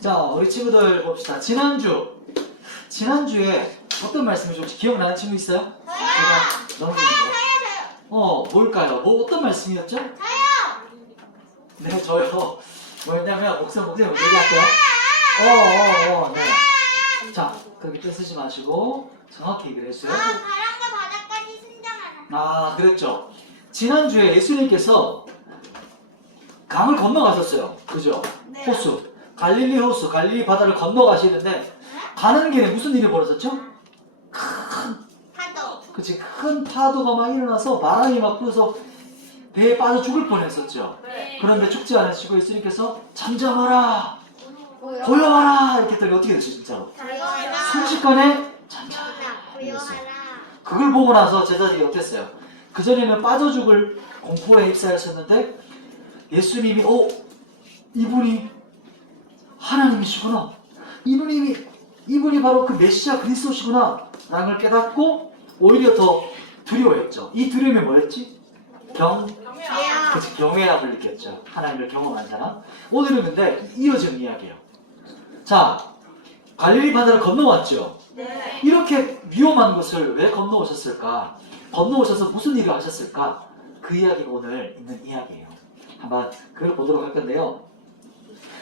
자, 우리 친구들 봅시다. 지난주에 어떤 말씀이죠? 혹시 기억나는 친구 있어요? 제가 너무 뭘까요? 어떤 말씀이었죠? 네, 저요. 뭐였냐면, 목사님 얘기할게요. 네. 자, 그렇게 떼 쓰지 마시고, 정확히 얘기를 했어요. 바람과 바다까지 순장하라. 아, 그랬죠. 지난주에 예수님께서 강을 건너가셨어요. 그죠? 네. 호수. 갈릴리 호수, 갈릴리 바다를 건너가시는데, 가는 길에 무슨 일이 벌어졌죠? 파도. 그치, 큰 파도가 막 일어나서 바람이 막 불어서 배에 빠져 죽을 뻔했었죠. 네. 그런데 죽지 않으시고 예수님께서 잠잠하라, 고요하라 이렇게 했더니 어떻게 됐죠 진짜로? 순식간에 잠잠해졌어요. 그걸 보고 나서 제자들이 어땠어요? 그전에는 빠져 죽을 공포에 휩싸였었는데 예수님이 이분이 하나님이시구나, 이분이 바로 그 메시아 그리스도시구나 라는 걸 깨닫고 오히려 더 두려워했죠. 이 두려움이 뭐였지? 그치, 경외함을 느꼈죠. 하나님을 경험한 사람. 오늘은 근데 이어지는 이야기예요. 자, 갈릴리 바다를 건너왔죠. 네. 이렇게 위험한 곳을 왜 건너오셨을까? 건너오셔서 무슨 일을 하셨을까? 그 이야기가 오늘 있는 이야기예요. 한번 그걸 보도록 할 건데요.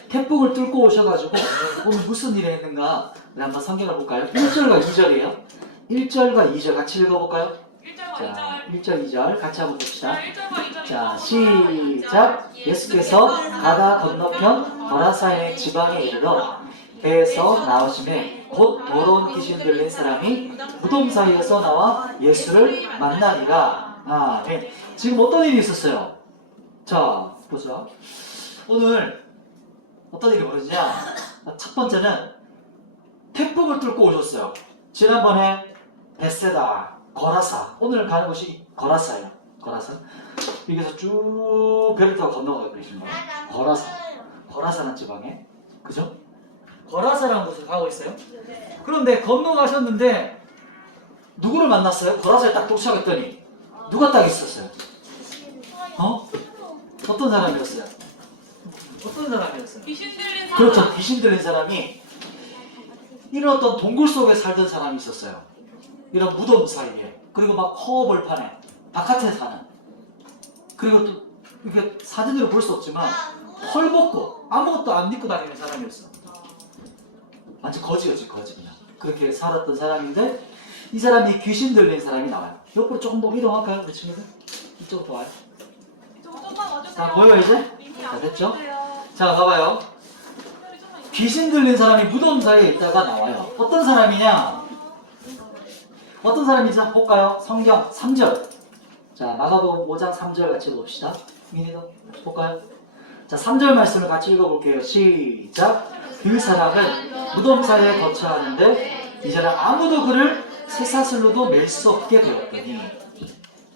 태풍을 뚫고 오셔가지고 오늘 무슨 일을 했는가? 우리 한번 성경을 볼까요? 1절과 2절이에요. 1절과 2절 같이 읽어볼까요? 1절과 자, 2절. 1절, 2절 같이 한번 봅시다. 1절과 2절. 자, 시작! 예수께서 바다 건너편 거라사인의 지방에 이르러 배에서 나오심에 곧 더러운 귀신 들린 사람이 무덤 사이에서 나와 예수를 만나니라. 아멘. 지금 어떤 일이 있었어요? 자, 보자. 오늘 어떤 일이 벌어지냐? 첫 번째는 태풍을 뚫고 오셨어요. 지난번에 베세다, 거라사. 오늘 가는 곳이 거라사예요. 거라사. 여기서 쭉 배를 타고 건너가고 계시는 거예요. 거라사라는 지방에. 그죠? 거라사라는 곳을 가고 있어요. 그런데 건너가셨는데 누구를 만났어요? 거라사에 딱 도착했더니 누가 딱 있었어요? 어떤 사람이었어요? 어떤 사람이었어요? 귀신 들린 사람. 그렇죠. 귀신 들린 사람이 이런 어떤 동굴 속에 살던 사람이 있었어요. 이런 무덤 사이에. 그리고 막 허벌판에 바깥에 사는. 그리고 또 이렇게 사진으로 볼 수 없지만 헐벗고 아무것도 안 입고 다니는 사람이었어. 완전 거지였지, 거지 그냥. 그렇게 살았던 사람인데 이 사람이 귀신 들린 사람이 나와요. 옆으로 조금 더 이동할까요, 우리 친구들? 이쪽으로 더 와요. 조금만 와주세요. 자, 보여 이제? 이미 자, 안 됐죠? 보여요. 자, 봐봐요. 귀신 들린 사람이 무덤 사이에 있다가 나와요. 어떤 사람이냐? 어떤 사람인지 한번 볼까요? 성경 3절. 자, 마가복음 5장 3절 같이 봅시다. 민희도 볼까요? 자, 3절 말씀을 같이 읽어볼게요. 시작. 그 사람은 무덤 사이에 거처하는데 이제는 아무도 그를 쇠사슬로도 맬 수 없게 되었더니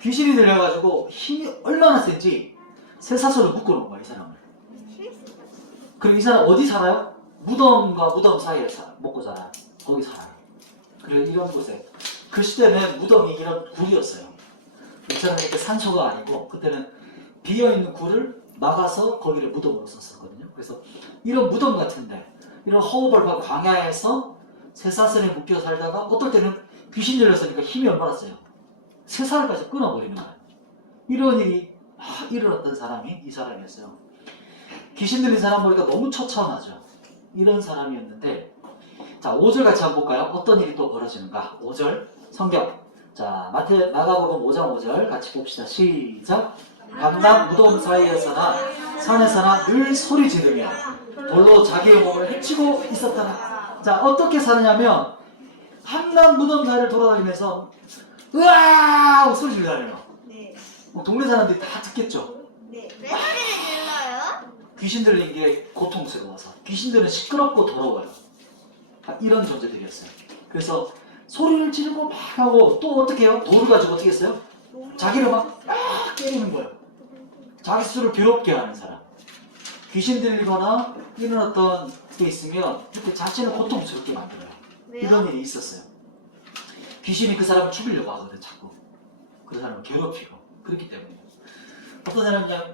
귀신이 들려가지고 힘이 얼마나 센지 쇠사슬로 묶어놓은 거야, 이 사람을. 그리고 이 사람 어디 살아요? 무덤과 무덤 사이에 먹고 살아요. 거기 살아요. 그리고 이런 곳에. 그 시대는 무덤이 이런 굴이었어요. 이처럼 이렇게 산소가 아니고 그때는 비어있는 굴을 막아서 거기를 무덤으로 썼었거든요. 그래서 이런 무덤 같은데 이런 허우벌판 광야에서 쇠사슬에 묶여 살다가 어떨 때는 귀신 들렸으니까 힘이 얼마나 세요. 쇠사슬까지 끊어버리는 거예요. 이런 일이 일어났던 사람이 이 사람이었어요. 귀신 들린 사람 보니까 너무 처참하죠. 이런 사람이었는데, 자, 5절 같이 한번 볼까요? 어떤 일이 또 벌어지는가? 5절 성경. 자, 마가복음 5장 5절 같이 봅시다. 시작. 밤낮 무덤 사이에서나 산에서나 늘 소리 지르며 돌로 자기의 몸을 해치고 있었더라. 자, 어떻게 사느냐면 밤낮 무덤 사이를 돌아다니면서 으아! 하고 소리 지르잖아요. 네. 동네 사람들이 다 듣겠죠. 네. 왜 소리를 질러요? 귀신 들린 게 고통스러워서. 귀신들은 시끄럽고 더러워요. 이런 존재들이었어요. 그래서 소리를 지르고 막 하고 또 어떻게 해요? 돌을 가지고 어떻게 했어요? 자기를 막 때리는 거예요. 자기 스스로를 괴롭게 하는 사람. 귀신 들리거나 이런 어떤 게 있으면 이렇게 자신을 고통스럽게 만들어요. 왜요? 이런 일이 있었어요. 귀신이 그 사람을 죽이려고 하거든, 자꾸. 그 사람을 괴롭히고. 그렇기 때문에. 어떤 사람이냐?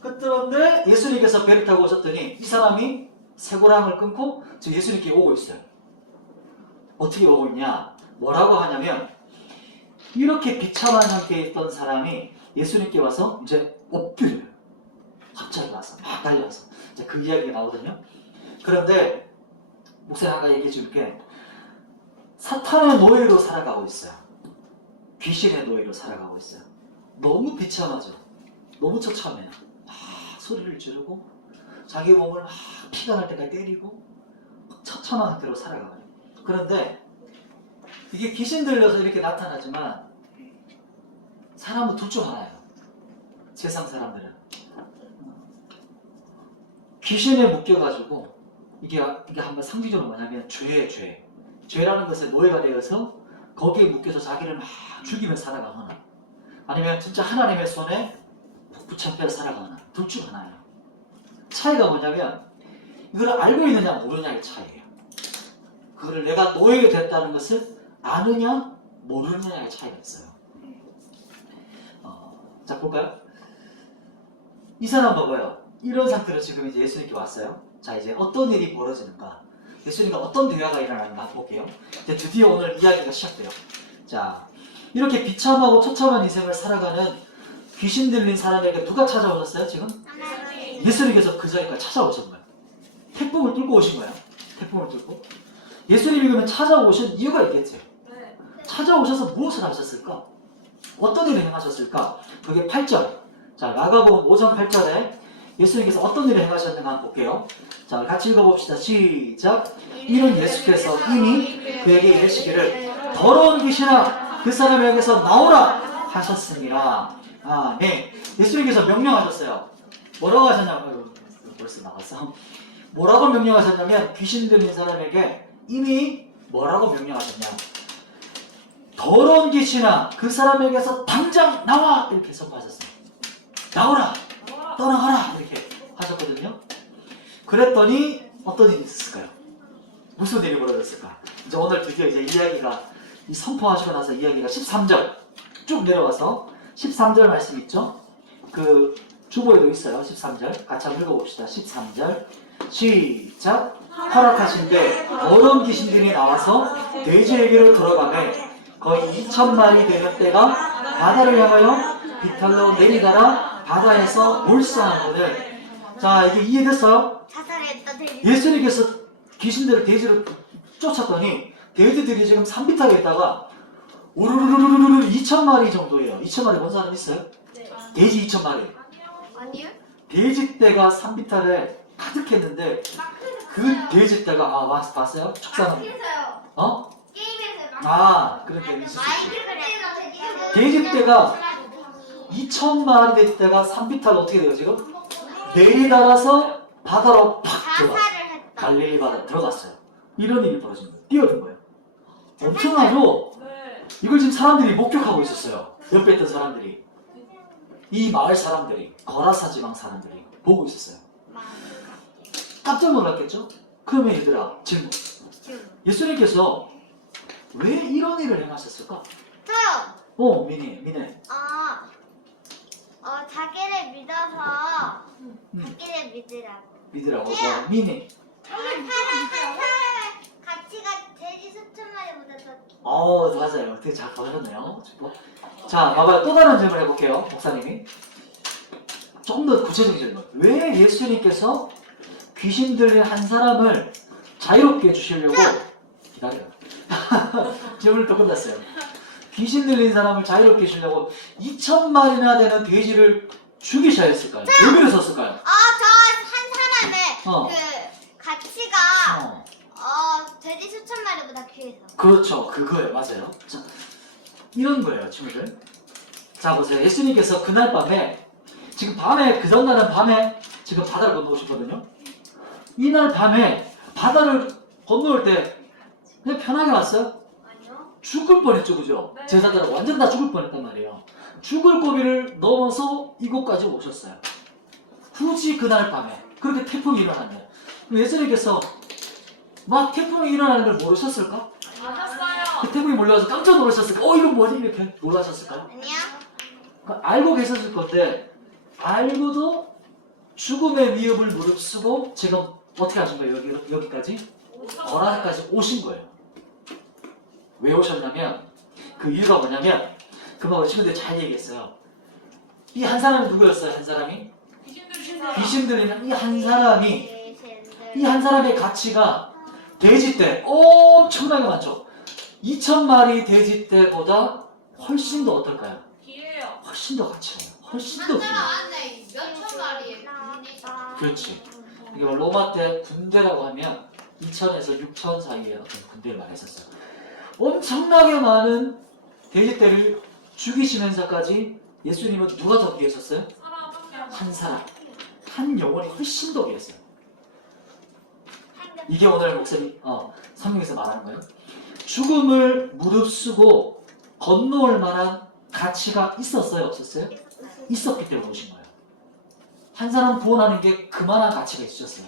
그런데 예수님께서 배를 타고 오셨더니 이 사람이 쇠고랑을 끊고 지금 예수님께 오고 있어요. 어떻게 오고 있냐? 뭐라고 하냐면 이렇게 비참한 상태에 있던 사람이 예수님께 와서 이제 엎드려요. 갑자기 와서 막 달려와서 이제 그 이야기가 나오거든요. 그런데 목사님 아까 얘기해 줄게. 사탄의 노예로 살아가고 있어요. 귀신의 노예로 살아가고 있어요. 너무 비참하죠. 너무 처참해요. 막 소리를 지르고 자기 몸을 막 피가 날 때까지 때리고 처참한 상태로 살아가요. 그런데 이게 귀신 들려서 이렇게 나타나지만 사람은 둘 중 하나예요. 세상 사람들은 귀신에 묶여가지고 이게 한번 상징적으로 뭐냐면 죄예요. 죄라는 것에 노예가 되어서 거기에 묶여서 자기를 막 죽이며 살아가거나 아니면 진짜 하나님의 손에 붙잡혀 살아가거나 둘 중 하나예요. 차이가 뭐냐면 이걸 알고 있느냐 모르느냐의 차이예요. 그거를 내가 노예가 됐다는 것을 아느냐 모르느냐의 차이가 있어요. 자 볼까요? 이 사람 봐봐요. 이런 상태로 지금 이제 예수님께 왔어요. 자 이제 어떤 일이 벌어지는가? 예수님과 어떤 대화가 일어나는가 볼게요. 이제 드디어 오늘 이야기가 시작돼요. 자 이렇게 비참하고 처참한 인생을 살아가는 귀신 들린 사람에게 누가 찾아오셨어요 지금? 예수님께서 그 자리까지 찾아오신 거예요. 태풍을 뚫고 오신 거예요. 태풍을 뚫고. 예수님이 그러면 찾아오신 이유가 있겠죠. 네. 찾아오셔서 무엇을 하셨을까? 어떤 일을 행하셨을까? 그게 8절. 자, 마가복음 5장 8절에 예수님께서 어떤 일을 행하셨는가 한번 볼게요. 자, 같이 읽어봅시다. 시작. 이는 예수께서 이미 그에게 이르시기를 더러운 귀신아 그 사람에게서 나오라 하셨습니다. 아, 네. 예수님께서 명령하셨어요. 뭐라고 하셨냐면 벌써 나갔어. 뭐라고 명령하셨냐면 귀신 들린 사람에게 이미 뭐라고 명령하셨냐? 더러운 귀신아 그 사람에게서 당장 나와 이렇게 선포하셨어요. 나오라 떠나가라 이렇게 하셨거든요. 그랬더니 어떤 일이 있었을까요? 무슨 일이 벌어졌을까? 이제 오늘 드디어 이제 이야기가 이 선포하시고 나서 이야기가 13절 쭉 내려와서 13절 말씀 있죠? 그 주보에도 있어요. 13절 같이 한번 읽어봅시다. 13절 시작. 허락하신데 더러운 귀신들이 나와서 돼지에게로 들어가매 거의 2,000마리 되는 때가 바다를 향하여 비탈로 내리다라 바다에서 몰사하거든. 자 이게 이해됐어요? 자살했다 돼지. 예수님께서 귀신들을 돼지로 쫓았더니 돼지들이 지금 산비탈에 있다가 우르르르르르 2,000마리 정도예요. 2,000마리 본 사람 있어요? 네. 돼지 2,000마리. 아니요? 돼지떼가 산비탈에 가득했는데 그 돼지떼가 봤어요? 축사는 게임에서요. 어? 게임에서요. 그렇게 있을 수 있어요. 마인크래프트 돼지떼가 2,000마리 돼지떼가 산비탈 어떻게 돼요 지금? 내리달아서 바다로 팍 들어가. 자살을 했다. 갈릴리 바다 들어갔어요. 이런 일이 벌어진 거예요. 뛰어든 거예요. 엄청나죠? 네. 이걸 지금 사람들이 목격하고 있었어요. 옆에 있던 사람들이. 이 마을 사람들이, 거라사 지방 사람들이 보고 있었어요. 깜짝 놀랐겠죠? 그러면 얘들아, 질문. 예수님께서 왜 이런 일을 행하셨을까? 저요. 미네. 자기를 믿어서 음. 자기를 믿으라고. 믿으라고. 미네. 사람의 가치가 돼지 수천 마리보다 더. 맞아요. 되게 잘 가셨네요. 자, 봐봐요. 또 다른 질문 해볼게요. 목사님이. 좀 더 구체적인 질문. 왜 예수님께서 귀신 들린 한 사람을 자유롭게 해주시려고 기다려요. 질문을 또 끝났어요. 귀신 들린 사람을 자유롭게 해주려고 2,000마리나 되는 돼지를 죽이셔야 했을까요? 왜 그러셨을까요? 저 한 사람의 어. 그 가치가 어, 돼지 수천 마리보다 귀해서. 그렇죠. 그거예요. 맞아요. 자, 이런 거예요, 친구들. 자, 보세요. 예수님께서 그날 밤에, 지금 밤에, 그 전날은 밤에 지금 바다를 건너오셨거든요. 이날 밤에 바다를 건너올 때 그냥 편하게 왔어요? 아니요. 죽을 뻔했죠, 그죠? 네. 제자들은 완전 다 죽을 뻔했단 말이에요. 죽을 고비를 넘어서 이곳까지 오셨어요. 굳이 그날 밤에 그렇게 태풍이 일어났네요. 예수님께서 막 태풍이 일어나는 걸 모르셨을까? 아셨어요. 그 태풍이 몰려와서 깜짝 놀라셨을까? 이건 뭐지? 이렇게 놀라셨을까요? 아니요. 알고 계셨을 건데 알고도 죽음의 위협을 무릅쓰고 지금 어떻게 하신 거예요? 여기까지? 거라사까지 오신 거예요. 왜 오셨냐면 그 이유가 뭐냐면 금방 친구들 잘 얘기했어요. 이 한 사람이 누구였어요? 한 사람이? 귀신 들리는 이 한 사람이 이 한 사람의 가치가 돼지떼 엄청나게 많죠. 2,000마리 돼지떼보다 훨씬 더 어떨까요? 기회요. 훨씬 더 가치가 훨씬 더 귀해요. 안에 몇천 마리의 그렇지. 이게 로마 때 군대라고 하면 2,000에서 6,000 사이의 어떤 군대를 말했었어요. 엄청나게 많은 돼지떼를 죽이시면서까지 예수님은 누가 더 귀했었어요? 한 사람, 한 영혼이 훨씬 더 귀했어요. 이게 오늘 목사님 성경에서 말하는 거예요. 죽음을 무릅쓰고 건너올 만한 가치가 있었어요? 없었어요? 있었기 때문에 오신 거예요. 한 사람 구원하는 게 그만한 가치가 있으셨어요.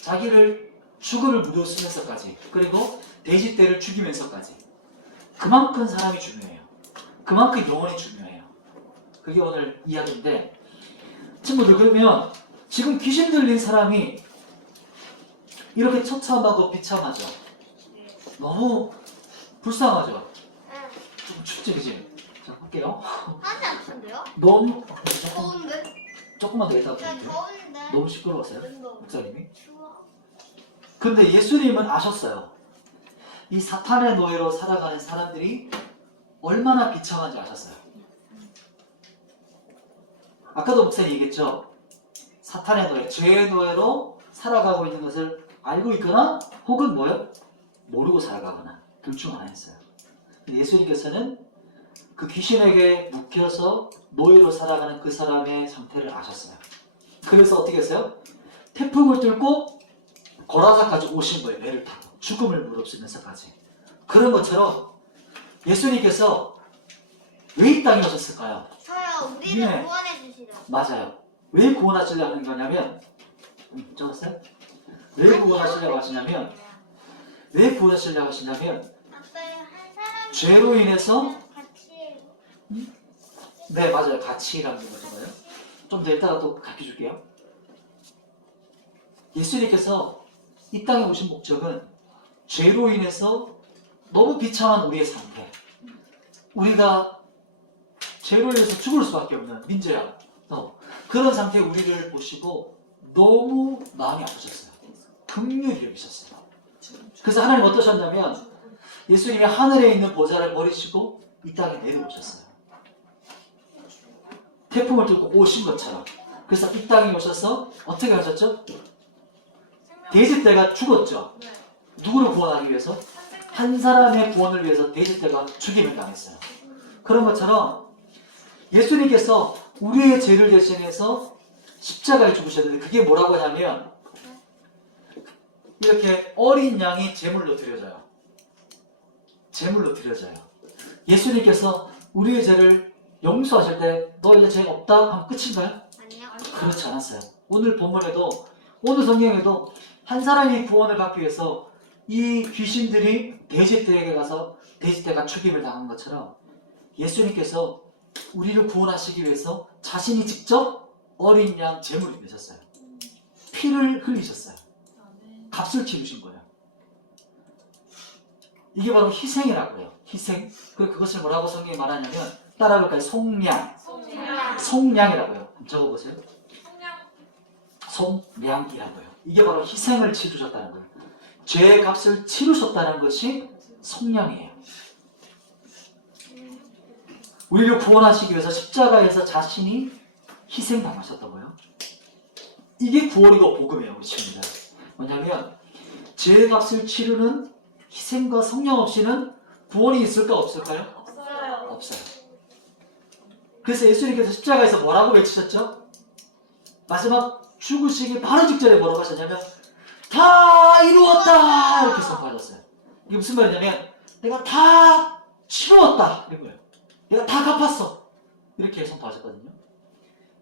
자기를 죽음을 무릅쓰면서까지, 그리고 돼지떼를 죽이면서까지. 그만큼 사람이 중요해요. 그만큼 영혼이 중요해요. 그게 오늘 이야기인데, 친구들, 그러면 지금 귀신 들린 사람이 이렇게 처참하고 비참하죠? 너무 불쌍하죠? 좀 춥지, 그지? 자, 볼게요. 하지 않던데요? 너무 더운데? 조금만 더 있다가 야 볼게요. 더운데? 너무 시끄러웠어요, 더워. 목사님이. 추워. 근데 예수님은 아셨어요. 이 사탄의 노예로 살아가는 사람들이 얼마나 비참한지 아셨어요. 아까도 목사님 얘기했죠. 사탄의 노예, 죄의 노예로 살아가고 있는 것을 알고 있거나 혹은 뭐요? 모르고 살아가거나 둘 중 하나였어요. 예수님께서는 그 귀신에게 묶여서 노예로 살아가는 그 사람의 상태를 아셨어요. 그래서 어떻게 했어요? 태풍을 뚫고 고라사까지 오신 거예요. 배를 타고 죽음을 무릅쓰면서까지. 그런 것처럼 예수님께서 왜 이 땅에 오셨을까요? 저요 우리를 네. 구원해 주시려. 맞아요. 왜 구원하시려고 하는 거냐면 적었어요? 왜 구원하시려고 하시냐면 왜 구원하시려고 하시냐면 아빠의 한 사람 죄로 인해서 같이 네 맞아요. 가치라는 거잖아요. 좀 더 이따가 또 가르쳐줄게요. 예수님께서 이 땅에 오신 목적은 죄로 인해서 너무 비참한 우리의 상태, 우리가 죄로 인해서 죽을 수밖에 없는 민재야, 그런 상태의 우리를 보시고 너무 마음이 아프셨어요. 긍휼히 여기셨어요. 그래서 하나님 어떠셨냐면 예수님이 하늘에 있는 보좌를 버리시고 이 땅에 내려오셨어요. 태풍을 뚫고 오신 것처럼. 그래서 이 땅에 오셔서 어떻게 하셨죠? 돼지떼가 죽었죠. 누구를 구원하기 위해서? 한 사람의 구원을 위해서 돼지떼가 죽임을 당했어요. 그런 것처럼 예수님께서 우리의 죄를 대신해서 십자가에 죽으셨는데 그게 뭐라고 하냐면 이렇게 어린 양이 제물로 드려져요. 제물로 드려져요. 예수님께서 우리의 죄를 용서하실 때 너 이제 죄가 없다 하면 끝인가요? 아니요. 그렇지 않았어요. 오늘 본문에도 오늘 성경에도 한 사람이 구원을 받기 위해서 이 귀신들이 돼지떼에게 가서 돼지떼가 죽임을 당한 것처럼 예수님께서 우리를 구원하시기 위해서 자신이 직접 어린 양 제물이 되셨어요. 피를 흘리셨어요. 값을 치르신 거예요. 이게 바로 희생이라고 해요. 희생. 그것을 뭐라고 성경이 말하냐면 따라볼까요? 속량. 속량이라고 해요. 적어보세요. 속량이라고 해요. 이게 바로 희생을 치르셨다는 거예요. 죄의 값을 치르셨다는 것이 속량이에요. 우리를 구원하시기 위해서 십자가에서 자신이 희생당하셨다고요. 이게 구원이고 복음이에요. 우리 친구들. 뭐냐면 죄의 값을 치르는 희생과 성령 없이는 구원이 있을까 없을까요? 없어요. 없어요. 그래서 예수님께서 십자가에서 뭐라고 외치셨죠? 마지막 죽으시기 바로 직전에 뭐라고 하셨냐면 다 이루었다 이렇게 선포하셨어요. 이게 무슨 말이냐면 내가 다 치루었다 이런 거예요. 내가 다 갚았어 이렇게 선포하셨거든요.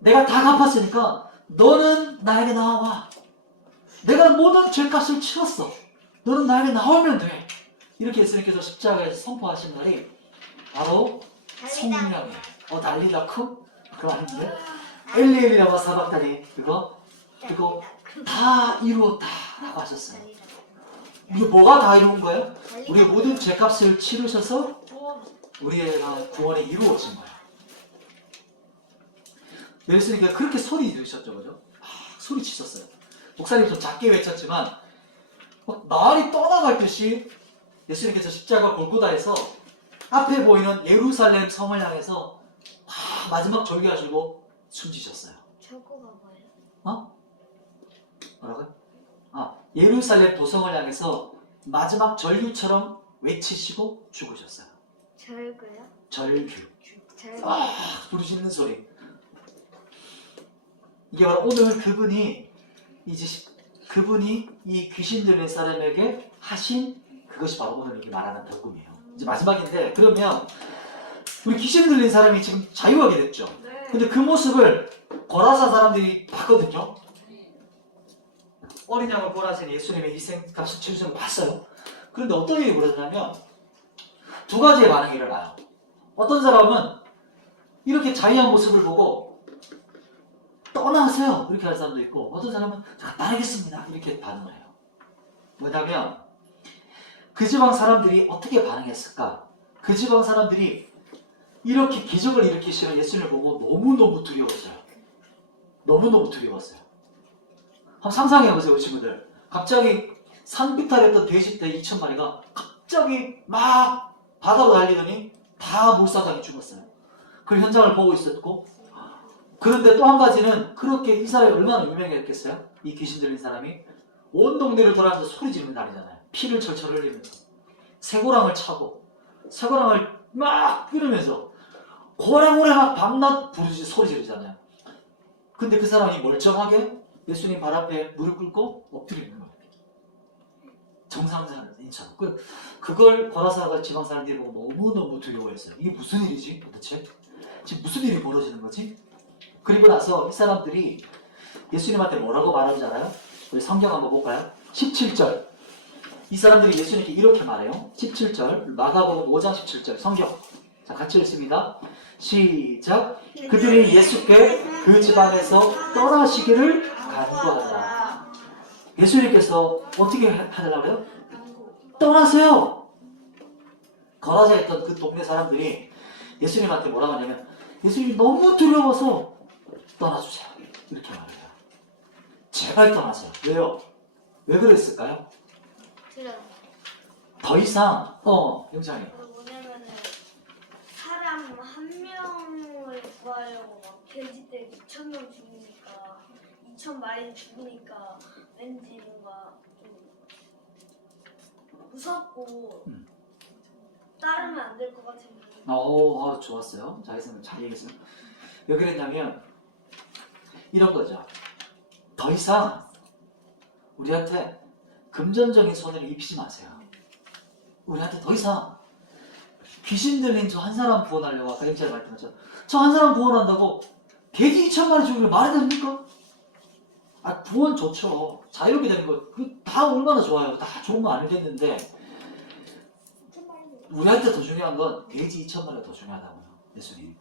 내가 다 갚았으니까 너는 나에게 나와. 내가 모든 죄값을 치렀어. 너는 나에게 나오면 돼. 이렇게 예수님께서 십자가에서 선포하신 말이 바로 성령이에요. 달리다 쿵? 그거 아닌데? 엘리엘리라마 사박다니 그거 다 이루었다 라고 하셨어요. 이게 뭐가 다 이룬 거예요? 우리의 모든 죄값을 치르셔서 구원. 우리의 구원이 이루어진 거예요. 예수님께서 그렇게 소리 지르셨죠, 그죠? 소리 치셨어요. 목사님 좀 작게 외쳤지만 막 말이 떠나갈 듯이 예수님께서 십자가 골고다에서 앞에 보이는 예루살렘 성을 향해서 마지막 절규하시고 숨지셨어요. 저거가 뭐예요? 뭐라고요? 예루살렘 도성을 향해서 마지막 절규처럼 외치시고 죽으셨어요. 절거요? 절규. 절거. 부르짖는 소리. 이게 바로 오늘 그분이 이 귀신 들린 사람에게 하신 그것이 바로 오늘 이게 말하는 덕금이에요. 이제 마지막인데, 그러면 우리 귀신 들린 사람이 지금 자유하게 됐죠. 네. 근데 그 모습을 거라사 사람들이 봤거든요. 어린 양을 구원하신 예수님의 희생값을 치르시는 거 봤어요. 그런데 어떤 일이 벌어지냐면 두 가지의 반응이 일어나요. 어떤 사람은 이렇게 자유한 모습을 보고 떠나세요 이렇게 할 사람도 있고, 어떤 사람은 나가겠습니다 이렇게 반응을 해요. 뭐냐면 그 지방 사람들이 어떻게 반응했을까? 그 지방 사람들이 이렇게 기적을 일으키시는 예수님을 보고 너무너무 두려웠어요. 너무너무 두려웠어요. 한번 상상해보세요, 친구들. 갑자기 산비탈했던 돼지떼 2,000마리가 갑자기 막 바다로 달리더니 다 몰사당해 죽었어요. 그 현장을 보고 있었고, 그런데 또 한 가지는 그렇게 이 사람이 얼마나 유명했겠어요? 이 귀신 들린 사람이 온 동네를 돌아다니면서 소리 지르는 날이잖아요. 피를 철철 흘리면서 쇠고랑을 차고 쇠고랑을 막 끓으면서 고래고래 막 밤낮 소리 지르잖아요. 근데 그 사람이 멀쩡하게 예수님 발 앞에 무릎 꿇고 엎드려 있는 거예요. 정상인처럼. 그걸 거라사가 지방 사람들이 보고 너무너무 두려워했어요. 이게 무슨 일이지 도대체? 지금 무슨 일이 벌어지는 거지? 그리고 나서 이 사람들이 예수님한테 뭐라고 말하는지 알아요? 우리 성경 한번 볼까요? 17절. 이 사람들이 예수님께 이렇게 말해요. 17절 마가복음 5장 17절 성경. 자, 같이 읽습니다. 시작. 그들이 예수께 그 지방에서 떠나시기를 간구하더라. 예수님께서 어떻게 하더라고요? 떠나세요. 거라사 있던 그 동네 사람들이 예수님한테 뭐라고 하냐면 예수님이 너무 두려워서 떠나주세요 이렇게 말해요. 제발 떠나세요. 왜요? 왜 그랬을까요? 들어. 더 이상 영장이 뭐냐면은 사람 한 명을 구하려고 막 돼지떼 2,000명 죽으니까 2,000마리 죽으니까 왠지 뭔가 좀 무섭고 따르면 안 될 것 같은 느낌. 좋았어요. 자기는 잘 얘기했어요. 왜 그랬냐면 이런 거죠. 더 이상 우리한테 금전적인 손해를 입히지 마세요. 우리한테 더 이상 귀신 들린 저 한 사람 구원하려고 아까 영자에 말씀하셨죠. 저 한 사람 구원한다고 돼지 2,000마리 죽이면 말이 됩니까? 구원 좋죠. 자유롭게 되는 거 다 얼마나 좋아요. 다 좋은 거 알겠는데 우리한테 더 중요한 건 돼지 2,000마리가 더 중요하다고요. 예수님.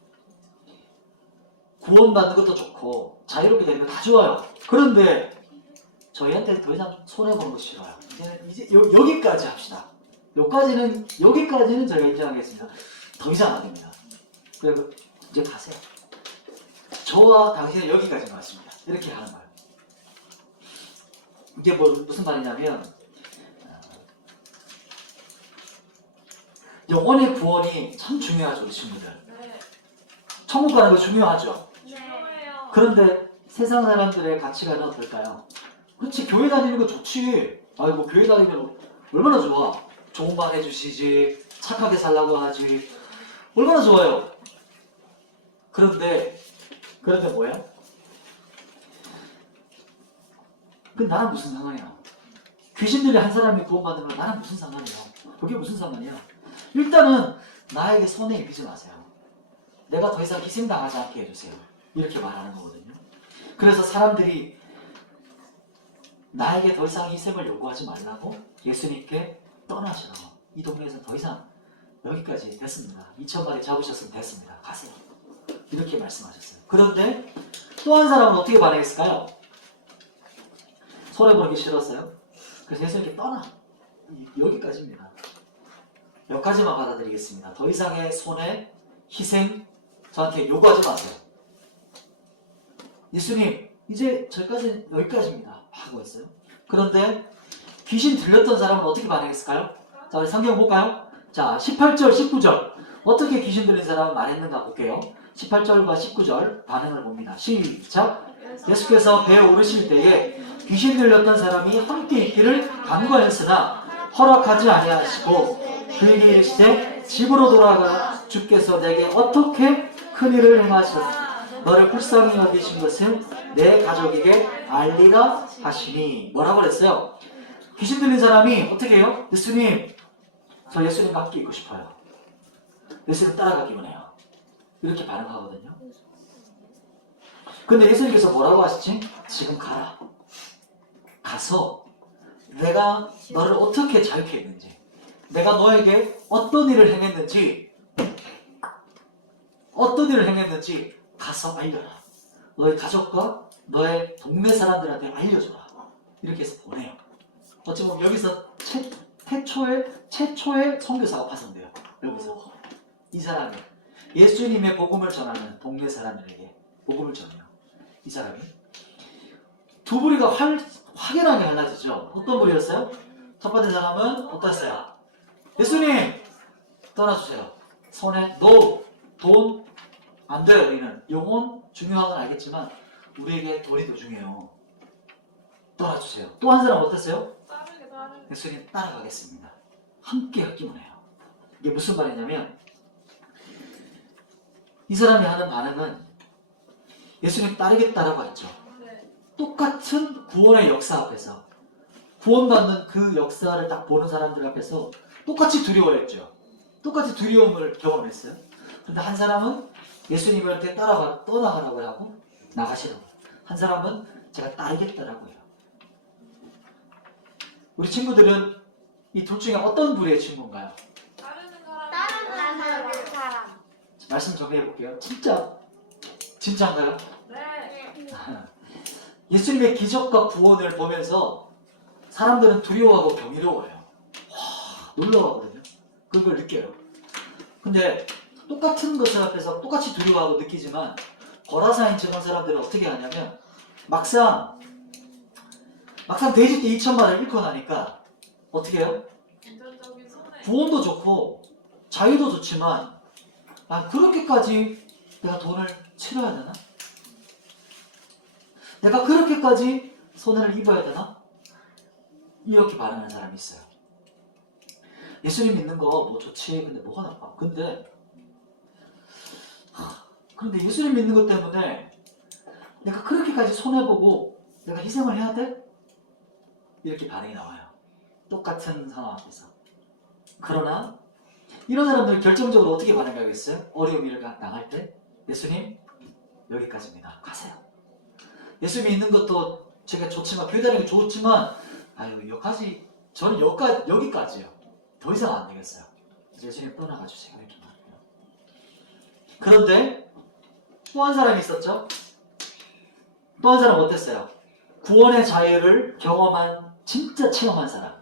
구원받는 것도 좋고 자유롭게 되는 거 다 좋아요. 그런데 저희한테 더 이상 손해보는 거 싫어요. 이제 여기까지 합시다. 여기까지는 저희가 인정하겠습니다. 더 이상 안 됩니다. 그래서 이제 가세요. 저와 당신은 여기까지인 것 같습니다. 이렇게 하는 거예요. 이게 무슨 말이냐면 영혼의 구원이 참 중요하죠, 우리 친구들. 네. 천국 가는 거 중요하죠. 중요해요. 그런데 세상 사람들의 가치관은 어떨까요? 그렇지, 교회 다니는 거 좋지. 아이고, 교회 다니면 얼마나 좋아. 좋은 말 해주시지, 착하게 살라고 하지, 얼마나 좋아요. 그런데 뭐예요? 그 나랑 무슨 상관이야? 귀신들이 한 사람이 구원받는 건 나랑 무슨 상관이야? 그게 무슨 상관이야? 일단은 나에게 손해 입히지 마세요. 내가 더 이상 희생당하지 않게 해주세요. 이렇게 말하는 거거든요. 그래서 사람들이 나에게 더 이상 희생을 요구하지 말라고 예수님께 떠나시라고. 이 동네에서 더 이상 여기까지 됐습니다. 2,000마리 잡으셨으면 됐습니다. 가세요. 이렇게 말씀하셨어요. 그런데 또 한 사람은 어떻게 반응했을까요? 손해보는 게 싫었어요? 그래서 예수님께 떠나. 여기까지입니다. 여기까지만 받아들이겠습니다. 더 이상의 손해, 희생 저한테 요구하지 마세요. 예수님 이제 저기까지 여기까지입니다 하고 했어요. 그런데 귀신 들렸던 사람은 어떻게 반응했을까요? 자, 우리 성경 볼까요? 자, 18절, 19절 어떻게 귀신 들린 사람은 말했는가 볼게요. 18절과 19절 반응을 봅니다. 시작! 예수께서 배에 오르실 때에 귀신 들렸던 사람이 함께 있기를 간구하였으나 허락하지 아니하시고 그에게 이르시되 집으로 돌아가 주께서 내게 어떻게 큰 일을 행하셨 너를 불쌍히 여기신 것을 내 가족에게 알리라 하시니. 뭐라고 그랬어요? 귀신 들린 사람이 어떻게 해요? 예수님, 저 예수님과 함께 있고 싶어요. 예수님 따라가기 원해요. 이렇게 반응하거든요. 근데 예수님께서 뭐라고 하시지? 지금 가라. 가서 내가 너를 어떻게 자유케 했는지, 내가 너에게 어떤 일을 행했는지 가서 알려라. 너의 가족과 너의 동네 사람들한테 알려줘라. 이렇게 해서 보내요. 어찌 보면 여기서 최초의 선교사가 파송돼요. 여기서 이 사람이 예수님의 복음을 전하는 동네 사람들에게 복음을 전해요. 이 사람이 두 부류가 확연하게 갈라지죠. 어떤 부류였어요? 첫 번째 사람은 어땠어요? 예수님 떠나주세요. 손에 돈 안 돼요. 우리는 영혼 중요한 건 알겠지만 우리에게 돈이 더 중요해요. 떠나주세요. 또 한 사람 어땠어요? 예수님 따라가겠습니다. 함께 하기만 해요. 이게 무슨 말이냐면 이 사람이 하는 반응은 예수님 따르겠다라고 했죠. 똑같은 구원의 역사 앞에서 구원받는 그 역사를 딱 보는 사람들 앞에서 똑같이 두려워했죠. 똑같이 두려움을 경험했어요. 그런데 한 사람은 예수님한테 떠나가라고 하고 나가시라고 해요. 한 사람은 제가 따르겠다라고 해요. 우리 친구들은 이 둘 중에 어떤 부류의 친구인가요? 다른 사람. 말씀 정리해 볼게요. 진짜인가요? 네. 예수님의 기적과 구원을 보면서 사람들은 두려워하고 경이로워해요. 와, 놀라워하거든요. 그걸 느껴요. 근데 똑같은 것을 앞에서 똑같이 두려워하고 느끼지만 거라사인 저런 사람들은 어떻게 하냐면 막상 돼지띠 2천만을 잃고 나니까 어떻게 해요? 금전적인 손해. 구원도 좋고 자유도 좋지만 그렇게까지 내가 돈을 치러야 되나? 내가 그렇게까지 손해를 입어야 되나? 이렇게 반응하는 사람이 있어요. 예수님 믿는 거 뭐 좋지. 근데 뭐가 나빠? 근데 예수님 믿는 것 때문에 내가 그렇게까지 손해보고 내가 희생을 해야 돼? 이렇게 반응이 나와요. 똑같은 상황 앞에서. 그러나 이런 사람들은 결정적으로 어떻게 반응하겠어요? 어려움을 당할 때 예수님 여기까지입니다. 가세요. 예수 믿는 것도 제가 좋지만 교회 다니는 게 좋지만 저는 여기까지요. 더 이상 안 되겠어요. 예수님 떠나가 주세요. 이렇게 말해요. 그런데 또 한 사람이 있었죠. 또 한 사람 어땠어요? 구원의 자유를 진짜 체험한 사람.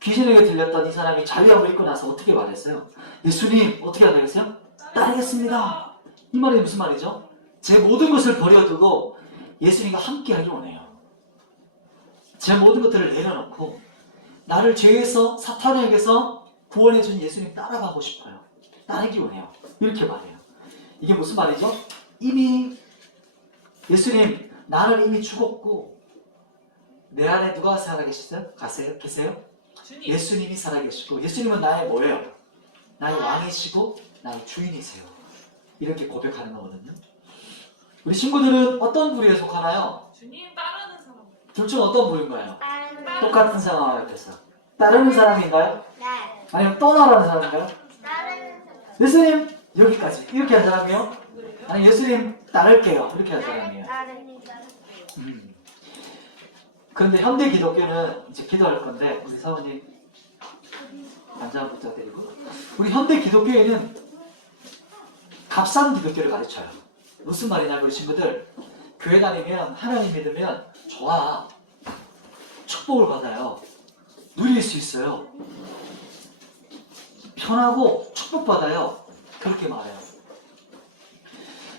귀신에게 들렸던 이 사람이 자유함을 입고 나서 어떻게 말했어요? 예수님 어떻게 하겠어요? 따르겠습니다. 이 말이 무슨 말이죠? 제 모든 것을 버려두고 예수님과 함께 하기 원해요. 제 모든 것들을 내려놓고 나를 죄에서 사탄에게서 구원해준 예수님 따라가고 싶어요. 따르기 원해요. 이렇게 말해요. 이게 무슨 말이죠? 이미 예수님 나를 이미 죽었고 내 안에 누가 살아계시세요? 계세요? 주님. 예수님이 살아계시고 예수님은 나의 뭐예요? 나의 왕이시고 나의 주인이세요. 이렇게 고백하는 거거든요. 우리 친구들은 어떤 부류에 속하나요? 주님 따르는 사람. 둘 중 어떤 부류인가요? 다른 똑같은 상황 앞에서 따르는 사람인가요? 네. 아니면 떠나라는 사람인가요? 다른 사람. 예수님 여기까지 이렇게 한 사람이요? 그래요? 아니 예수님 따를게요 이렇게 한 사람이에요. 다른. 그런데 현대 기독교는 이제 기도할 건데 우리 사모님 안장 부탁드리고 우리 현대 기독교에는 값싼 기독교를 가르쳐요. 무슨 말이냐면 우리 친구들 교회 다니면 하나님 믿으면 좋아. 축복을 받아요. 누릴 수 있어요. 편하고 축복받아요. 그렇게 말해요.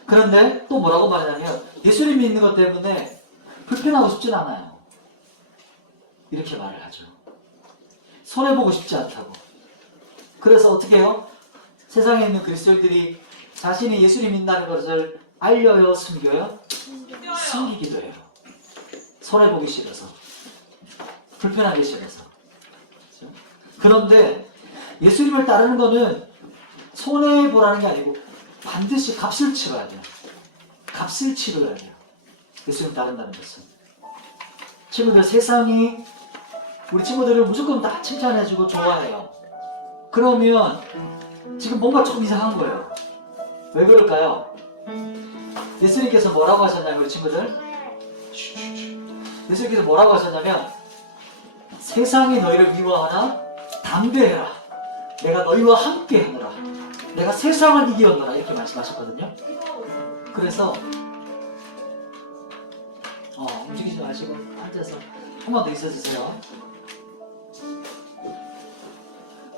그런데 또 뭐라고 말하냐면 예수님 믿는 것 때문에 불편하고 싶진 않아요. 이렇게 말을 하죠. 손해보고 싶지 않다고. 그래서 어떻게 해요? 세상에 있는 그리스도인들이 자신이 예수님 믿는다는 것을 알려요? 숨겨요? 숨기기도 해요. 손해보기 싫어서. 불편하기 싫어서. 그렇죠? 그런데 예수님을 따르는 것은 손해보라는 게 아니고 반드시 값을 치러야 돼요. 값을 치러야 돼요. 예수님 따른다는 것은. 친구들, 세상이 우리 친구들을 무조건 다 칭찬해주고 좋아해요. 그러면 지금 뭔가 조금 이상한 거예요. 왜 그럴까요? 예수님께서 뭐라고 하셨냐면, 우리 친구들, 예수님께서 뭐라고 하셨냐면, 세상이 너희를 미워하나 담대해라. 내가 너희와 함께 하노라. 내가 세상을 이기었노라. 이렇게 말씀하셨거든요. 그래서 움직이지 마시고 앉아서 한 번 더 있어주세요.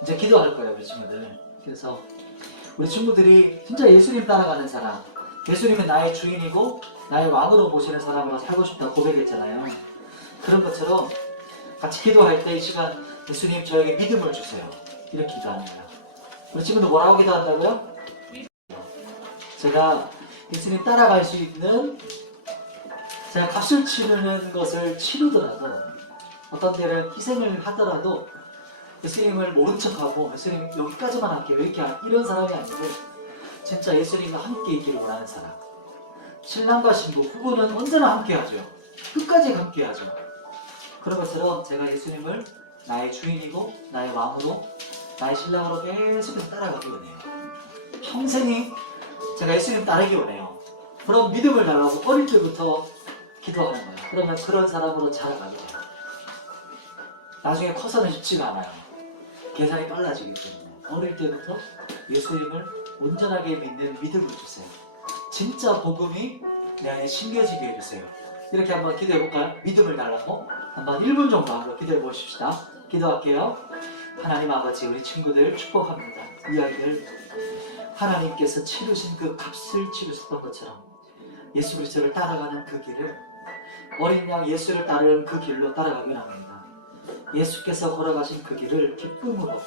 이제 기도할 거예요, 우리 친구들. 그래서 우리 친구들이 진짜 예수님 따라가는 사람, 예수님은 나의 주인이고 나의 왕으로 모시는 사람으로 살고 싶다고 고백했잖아요. 그런 것처럼 같이 기도할 때 이 시간 예수님 저에게 믿음을 주세요. 이렇게 기도하는 거예요. 우리 친구들 뭐라고 기도한다고요? 제가 예수님 따라갈 수 있는, 제가 값을 치르는 것을 치르더라도, 어떤 때는 희생을 하더라도 예수님을 모른 척하고 예수님 여기까지만 할게요 이런 사람이 아니고 진짜 예수님과 함께 있기를 원하는 사람. 신랑과 신부, 부부는 언제나 함께 하죠. 끝까지 함께 하죠. 그런 것처럼 제가 예수님을 나의 주인이고 나의 왕으로 나의 신랑으로 계속해서 따라가기 원해요. 평생이 제가 예수님 따르기 원해요. 그런 믿음을 달라고 어릴 때부터 기도하는 거예요. 그러면 그런 사람으로 자라가게 돼요. 나중에 커서는 쉽지가 않아요. 계산이 빨라지기 때문에 어릴 때부터 예수님을 온전하게 믿는 믿음을 주세요. 진짜 복음이 내 안에 심겨지게 해주세요. 이렇게 한번 기도해볼까요? 믿음을 달라고 한번 1분 정도 한번 기도해 보십시다. 기도할게요. 하나님 아버지, 우리 친구들 축복합니다. 이 아이들 하나님께서 치르신 그 값을 치르셨던 것처럼 예수 그리스도를 따라가는 그 길을, 어린 양 예수를 따르는 그 길로 따라가기 원합니다. 예수께서 걸어가신 그 길을 기쁨으로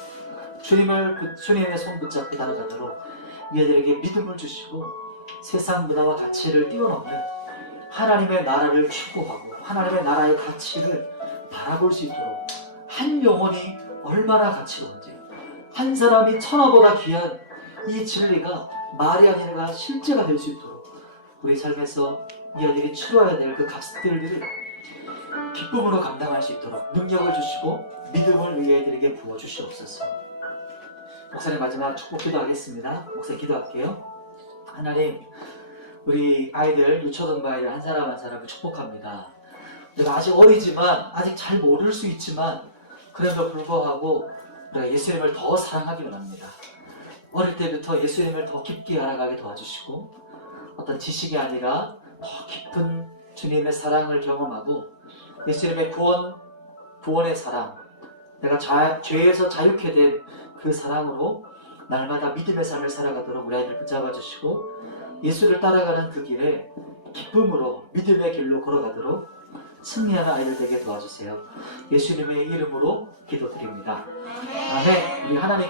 주님의 손 붙잡고 따라가도록 이들에게 믿음을 주시고 세상 문화와 가치를 뛰어넘는 하나님의 나라를 추구하고 하나님의 나라의 가치를 바라볼 수 있도록, 한 영혼이 얼마나 가치로운지, 한 사람이 천하보다 귀한 이 진리가 말이 아니라 실제가 될 수 있도록 우리 삶에서 이 아이들이 치러야 될 그 값들을 기쁨으로 감당할 수 있도록 능력을 주시고 믿음을 이 아이들에게 부어주시옵소서. 목사님 마지막 축복 기도하겠습니다. 목사님 기도할게요. 하나님, 우리 아이들, 유초등부 아이들 한 사람 한 사람을 축복합니다. 내가 아직 어리지만, 아직 잘 모를 수 있지만 그럼에도 불구하고 우리가 예수님을 더 사랑하기 원합니다. 어릴 때부터 예수님을 더 깊게 알아가게 도와주시고 어떤 지식이 아니라 더 깊은 주님의 사랑을 경험하고 예수님의 구원의 사랑, 내가 죄에서 자유케 된 그 사랑으로 날마다 믿음의 삶을 살아가도록 우리 아이들 붙잡아 주시고 예수를 따라가는 그 길에 기쁨으로 믿음의 길로 걸어가도록 승리하는 아이들 되게 도와주세요. 예수님의 이름으로 기도드립니다. 아멘. 우리 하나님